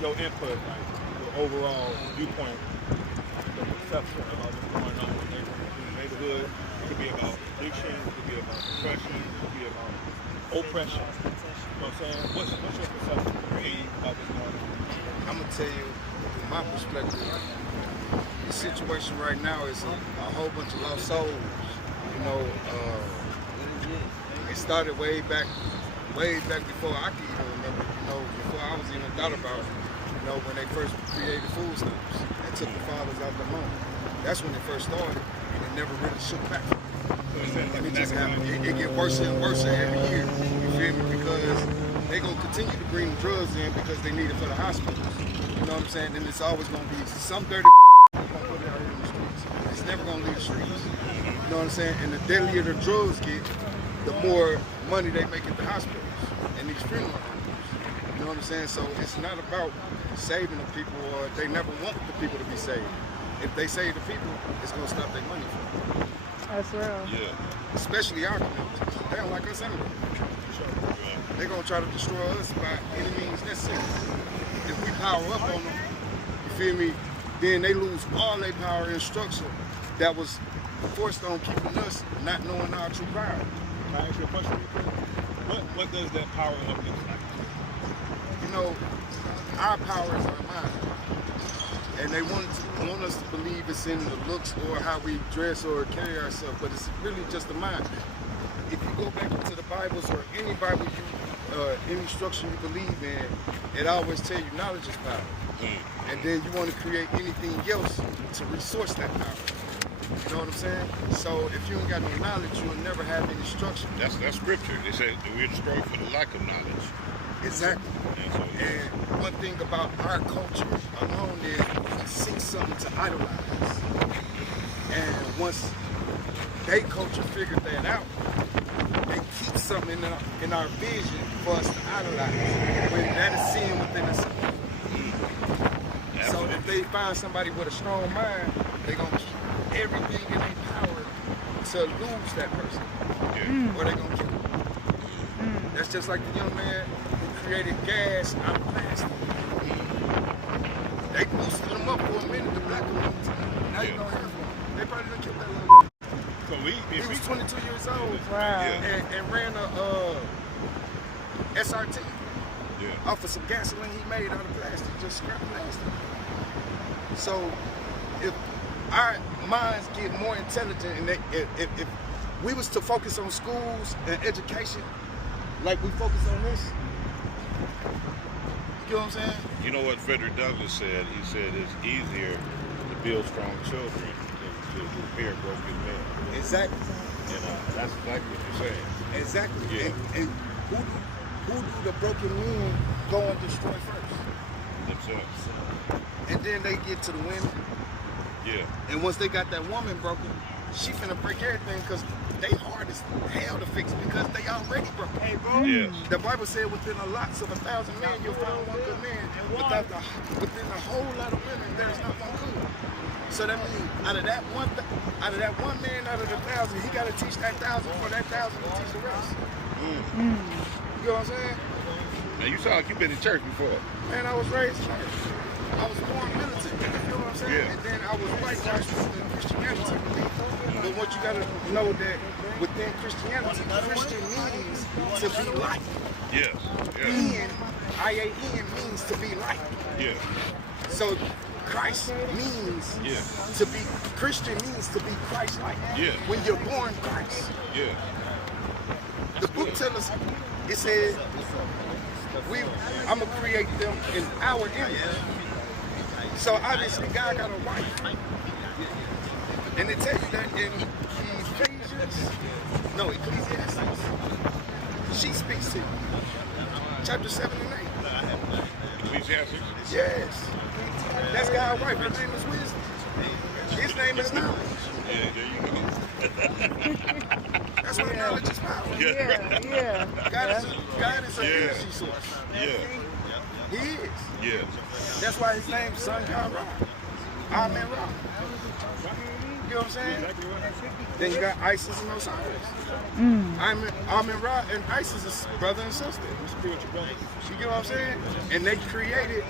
your input, like your overall viewpoint, the perception of what's going on in the neighborhood. It could be about addiction, it could be about depression, it could be about oppression. You know what I'm saying? What's your perception about this going on? I'm gonna tell you, from my perspective, the situation right now is a whole bunch of lost souls. You know, it started way back before I could even remember. You know, before I was even thought about. You know, when they first created food stamps and took the fathers out the home. That's when it first started, and it never really shook back. And it just happened. It get worse and worse every year. You feel me? Because they gonna continue to bring drugs in because they need it for the hospitals. You know what I'm saying? And it's always gonna be some dirty gonna put it out here in the streets. It's never gonna leave the streets. You know what I'm saying? And the deadlier the drugs get, the more money they make at the hospitals and these funeral homes. You know what I'm saying? So it's not about saving the people, or they never want the people to be saved. If they save the people, it's gonna stop their money from them. That's real. Yeah. Especially our communities. They don't like us anyway. They're gonna try to destroy us by any means necessary. If we power up on them, you feel me, then they lose all their power and structure that was forced on keeping us not knowing our true power. Can I ask you a question? What does that power up look like? You know, our power is our mind. And they want us to believe it's in the looks or how we dress or carry ourselves, but it's really just the mind. If you go back into the Bibles or any Bible any structure you believe in, it always tell you knowledge is power. And then you want to create anything else to resource that power. You know what I'm saying? So if you ain't got no knowledge, you'll never have any structure. That's scripture. They said that we're destroyed for the lack of knowledge. Exactly. And one thing about our culture alone is we seek something to idolize. And once they culture figured that out, they keep something in our vision for us to idolize. When that is sin within us. So if they find somebody with a strong mind, they're going to keep everything in their power to lose that person. Or they're going to kill them. That's just like the young man who created gas out of plastic. They boosted him up for a minute, the black community. Now you don't hear from him. They probably done killed that little boy. So He was 22 years old. Wow. And ran a SRT off of some gasoline he made out of plastic, just scrap plastic. So if our minds get more intelligent, and if we was to focus on schools and education like we focus on this, you know what I'm saying? You know what Frederick Douglass said? He said it's easier to build strong children than to repair broken men. Exactly. You know, that's exactly what you're saying. Exactly. Yeah. And who do the broken men go and destroy first? Themselves. And then they get to the women. Yeah. And once they got that woman broken, she finna break everything because they hard as hell to fix because they already broke. Hey, bro. Yes. The Bible said within the lots of 1,000 men, you'll find one good man. Within a whole lot of women, there's not one good. So that means out of that one man out of the 1,000, he got to teach that 1,000 for that 1,000 to teach the rest. You know what I'm saying? Now you sound like you've been in church before. Man, I was raised church. I was born militant. You know what I'm saying? Yeah. And then I was whitewashed within Christianity. But what you gotta know that within Christianity, Christian means to be like. Yes. I-A-N means to be like. Yeah. So Christ means to be, Christian means to be Christ-like. Yeah. When you're born Christ. Yeah. The book tells us, it says, I'm going to create them in our image. So obviously God got a wife. And it tells you that in Ecclesiastes. She speaks to you. Chapter 7 and 8. Ecclesiastes? Yes. That's God's wife. Her name is wisdom. His name is knowledge. Yeah, there you go. That's why knowledge is power. Yeah. God is a energy source. Yeah. He is. Yeah. That's why his name's Son God Ra. Amen Ra. You know what I'm saying? Then you got Isis and Osiris. Amen Ra and Isis is brother and sister. Spiritual brothers. You get what I'm saying? And they created